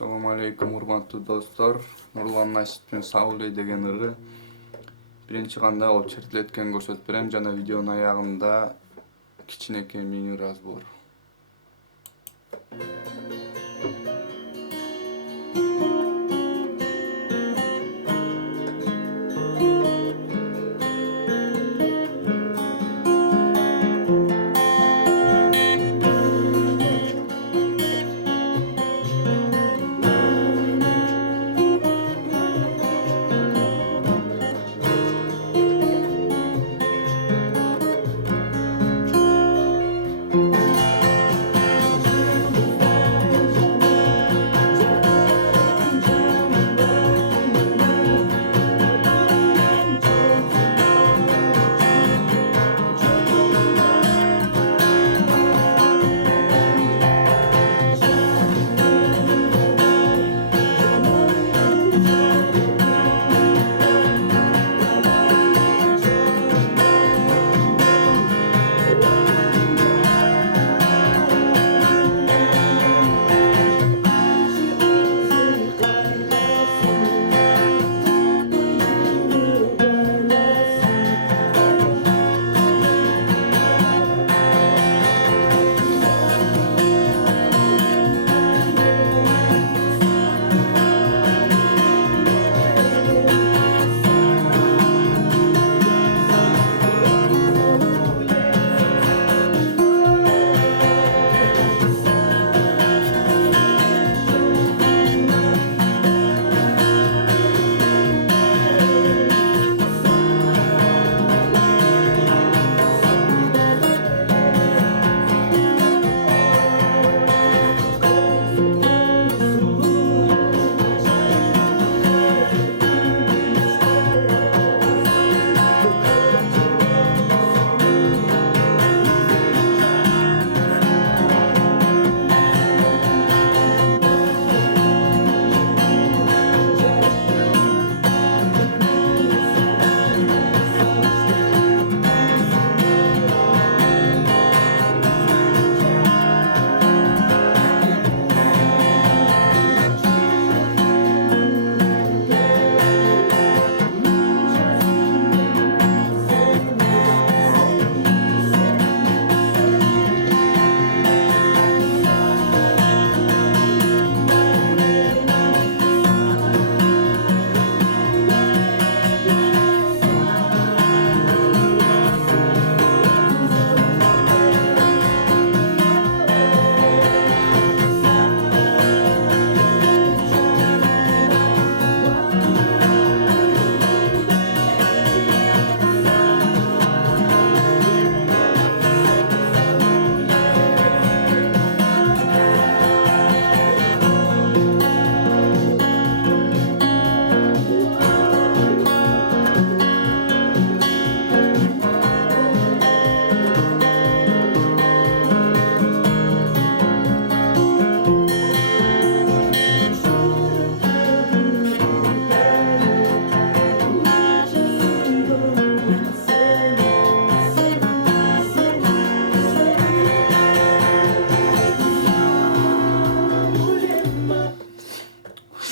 Assalamu alaikum урматтуу достор. Н.Насиптин сауле деген ыры биринчи кандай болуп чертилеткенин көрсөтүп берем жана видеонун аягында кичинекей мини разбор.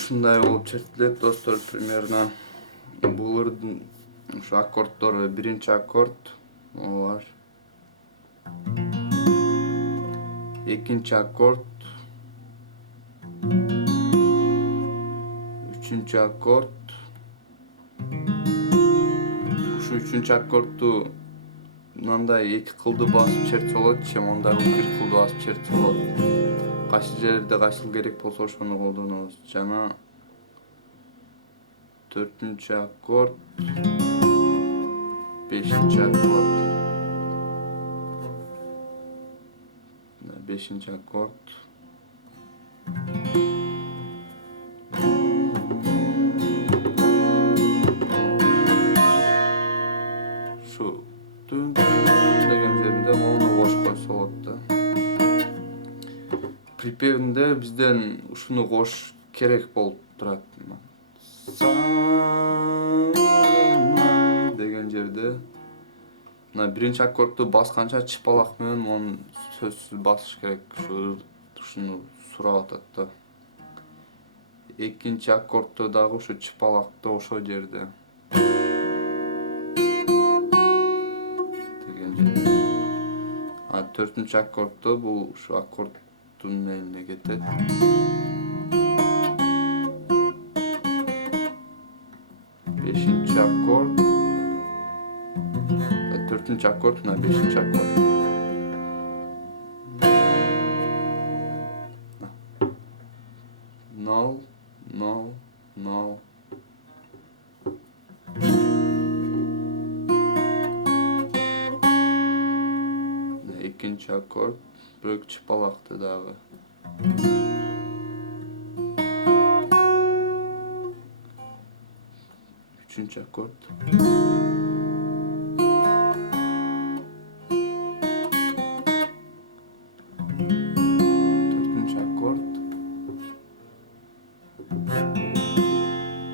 Ушундай болуп чертилет достор, примерно. Бул ырдын ушу аккордтору биринчи аккорд, бар. Экинчи аккорд, үчүнчү аккорд. Ушу үчүнчү аккордду мындай эки кылды басып чертсе болот, же мындай бир кылды басып чертсе болот. Кайсы жерде кайсыл керек болсо ошону колдонобуз. Жана төртүнчү аккорд, бешинчи аккорд, бешинчи аккорд. Ушу деген жеринде моуну кошуп койсо болот да. Припевинде бизден ушуну кош керек болуп турат. Деген жерде мына биринчи аккордду басканча чыпалак менен мону сөзсүз басыш керек. Ушуну сурап атат да. экинчи аккордто дагы ушу чыпалакты ошол жерде. А төртүнчү аккордто бул ушу аккордтун элине кетет. Бешинчи аккорд. Төртүнчү аккорд, мына бешинчи аккорд. Нол, нол, нол. Экинчи аккорд, бирок чыпалакты дагы. Үчүнчү аккорд. Төртүнчү аккорд.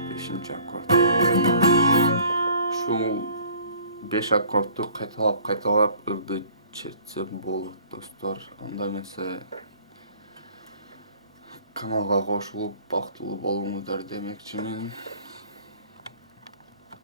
Бешинчи аккорд. Ушул 5 аккордду кайталап ырды чертсе болот, достор. Анда эмесе каналга кошулуп бактылуу болуңуздар демекчимин.